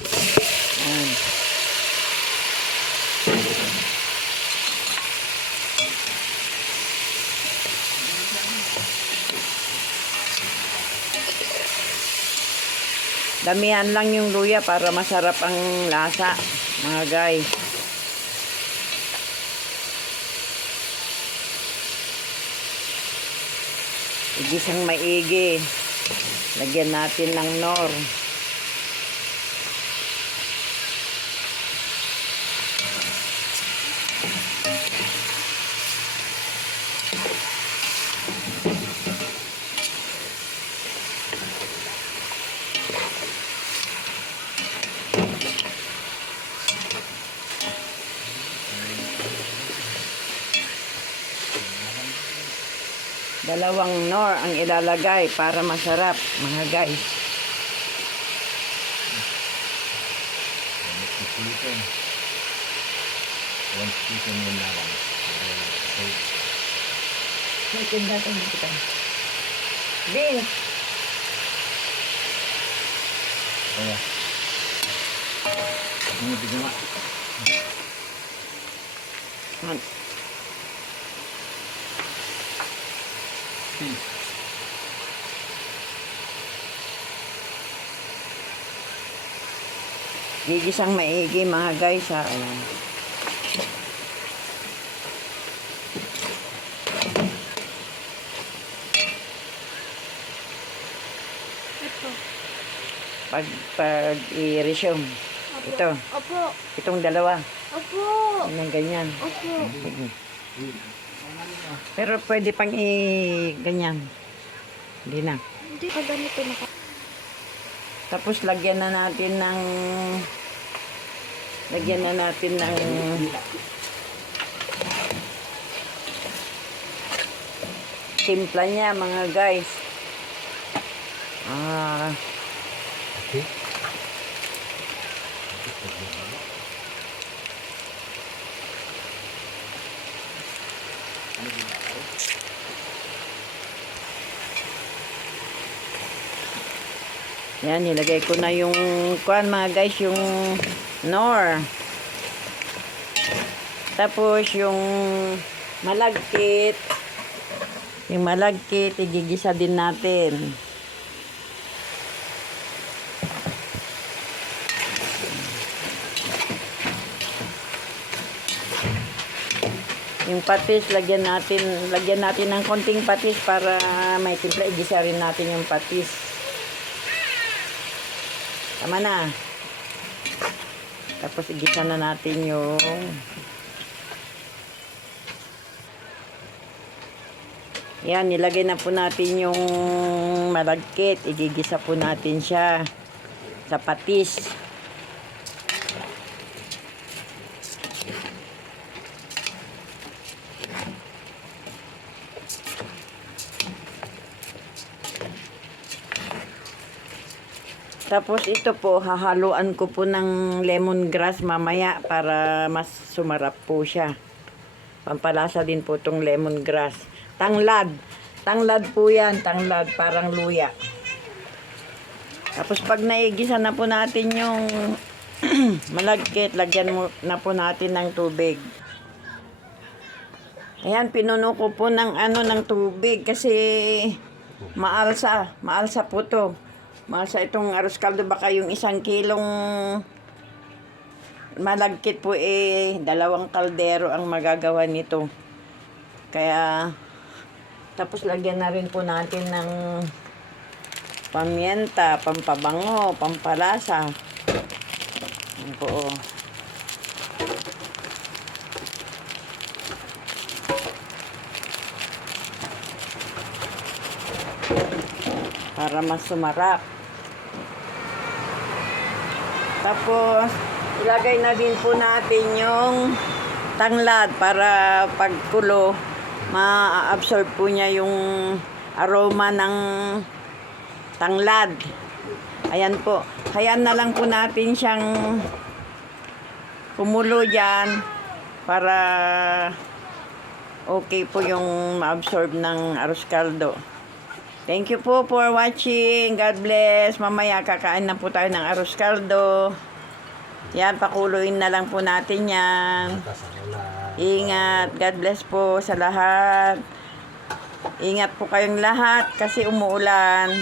Ayan. Damihan lang yung luya para masarap ang lasa, mga guys. Igisang maigi. Lagyan natin ng nor. Dalawang nor ang ilalagay para masarap, mga guys. May tinda ito dito tayo. Bin! Kaya. Ini bagaimana? Gigisang maigi, mga guys, ha. Ayan. Pag i-resume. Ito. Opo. Itong dalawa. Opo. Yung ganyan. Opo. Pero pwede pang i-ganyan. Hindi na. Hindi ka ganito na. Tapos lagyan na natin ng timpla niya, mga guys. Okay. Yan, nilagay ko na yung kuan, mga guys, yung nor. Tapos yung malagkit. Yung malagkit, igigisa din natin. Yung patis, lagyan natin ng konting patis para may timpla. Igisa rin natin yung patis. Tama na. Tapos igisa na natin yung yan, nilagay na po natin yung malagkit. Igigisa po natin siya sa patis. Tapos ito po, hahaluan ko po ng lemongrass mamaya para mas sumarap po siya. Pampalasa din po itong lemongrass. Tanglad. Tanglad po yan. Tanglad, parang luya. Tapos pag naigisa na po natin yung malagkit, lagyan mo na po natin ng tubig. Ayan, pinuno ko po ng ng tubig kasi maalsa. Maalsa po to. Maalsa itong arroz caldo. Baka yung 1 kilong malagkit po 2 kaldero ang magagawa nito. Kaya tapos lagyan na rin po natin ng pamienta, pampabango, pampalasa. Yan po. Para mas sumarap. Tapos ilagay na din po natin yung tanglad para pagkulo ma-absorb po niya yung aroma ng tanglad. Ayan po. Hayaan na lang po natin siyang kumulo dyan para okay po yung ma-absorb ng arroz caldo. Thank you po for watching. God bless. Mamaya kakain na po tayo ng arroz caldo. Yan, pakuluin na lang po natin yan. Mata sa ulan. Ingat. God bless po sa lahat. Ingat po kayong lahat kasi umuulan.